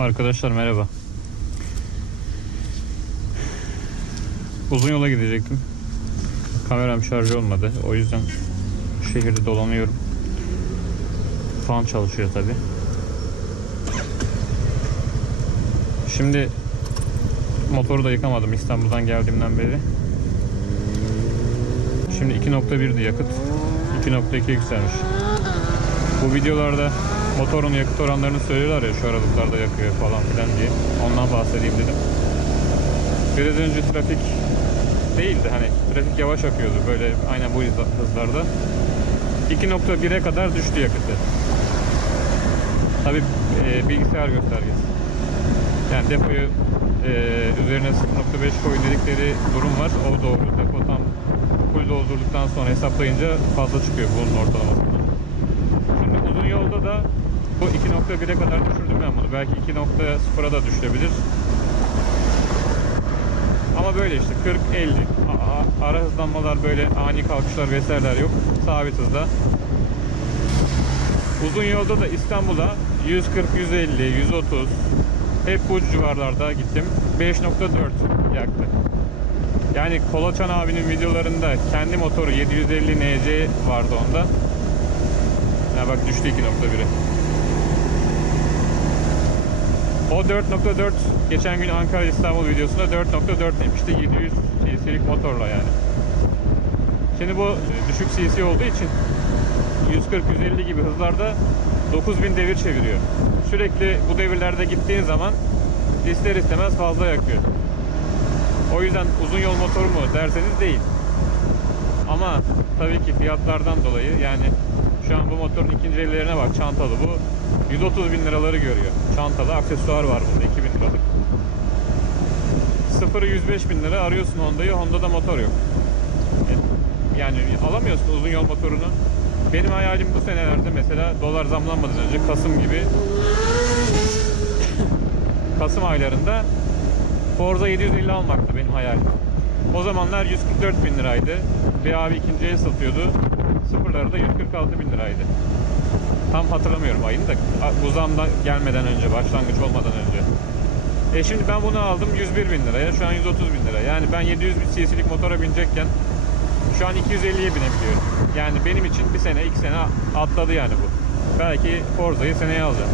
Arkadaşlar merhaba. Uzun yola gidecektim. Kameram şarj olmadı. O yüzden şehirde dolanıyorum. Fan çalışıyor tabi. Şimdi motoru da yıkamadım İstanbul'dan geldiğimden beri. Şimdi 2.1'di yakıt. 2.2 yükselmiş. Bu videolarda motorun yakıt oranlarını söylüyorlar ya şu aralıklarda yakıyor falan filan diye. Ondan bahsedeyim dedim. Biraz önce trafik değildi hani trafik yavaş akıyordu böyle aynen bu hızla- hızlarda. 2.1'e kadar düştü yakıtı. Tabi bilgisayar göstergesi. Yani depoyu e, üzerine 0.5 koyun dedikleri durum var. O doğru. Depo tam full doldurduktan sonra hesaplayınca fazla çıkıyor bunun ortalamasından. Şimdi uzun yolda da bu 2.1'e kadar düşürdüm ben bunu. Belki 2.0'a da düşebilir. Ama böyle işte 40-50 A- a- ara hızlanmalar böyle ani kalkışlar vesaireler yok. Sabit hızda. Uzun yolda da İstanbul'a 140, 150, 130 hep bu civarlarda gittim. 5.4 yaktı. Yani Kolaçan abinin videolarında kendi motoru 750 NC vardı onda. Ya bak düştü 2.1'e. O 4.4 geçen gün Ankara İstanbul videosunda 4.4 demişti 700 cc'lik motorla yani. Şimdi bu düşük cc olduğu için 140-150 gibi hızlarda 9000 devir çeviriyor. Sürekli bu devirlerde gittiğin zaman ister istemez fazla yakıyor. O yüzden uzun yol motoru mu derseniz değil. Ama tabii ki fiyatlardan dolayı yani şu an bu motorun ikinci ellerine bak çantalı bu 130 bin liraları görüyor. Çantalı aksesuar var bunda 2000 liralık. Sıfırı 105 bin lira arıyorsun Honda'yı Honda'da motor yok. E, Yani alamıyorsun uzun yol motorunu. Benim hayalim bu senelerde mesela dolar zamlanmadan önce Kasım gibi Kasım aylarında Forza 750 almaktı benim hayalim. O zamanlar 144 bin liraydı. Bir abi ikinci el satıyordu. Sıfırları da 146 bin liraydı. Tam hatırlamıyorum ayını da bu zamdan gelmeden önce, başlangıç olmadan önce. E şimdi ben bunu aldım 101 bin liraya. Şu an 130 bin lira. Yani ben 700 bin cc'lik motora binecekken şu an 250'ye binebiliyorum. Yani benim için bir sene, iki sene atladı yani bu. Belki Forza'yı seneye alacağım.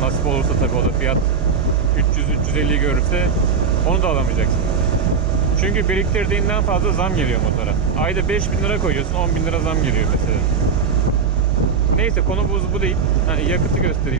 Nasip olursa tabii o da fiyat 300-350'yi görürse onu da alamayacaksın. Çünkü biriktirdiğinden fazla zam geliyor motora. Ayda 5 bin lira koyuyorsun 10 bin lira zam geliyor mesela. Neyse konu bu, bu değil. Hani yakıtı göstereyim.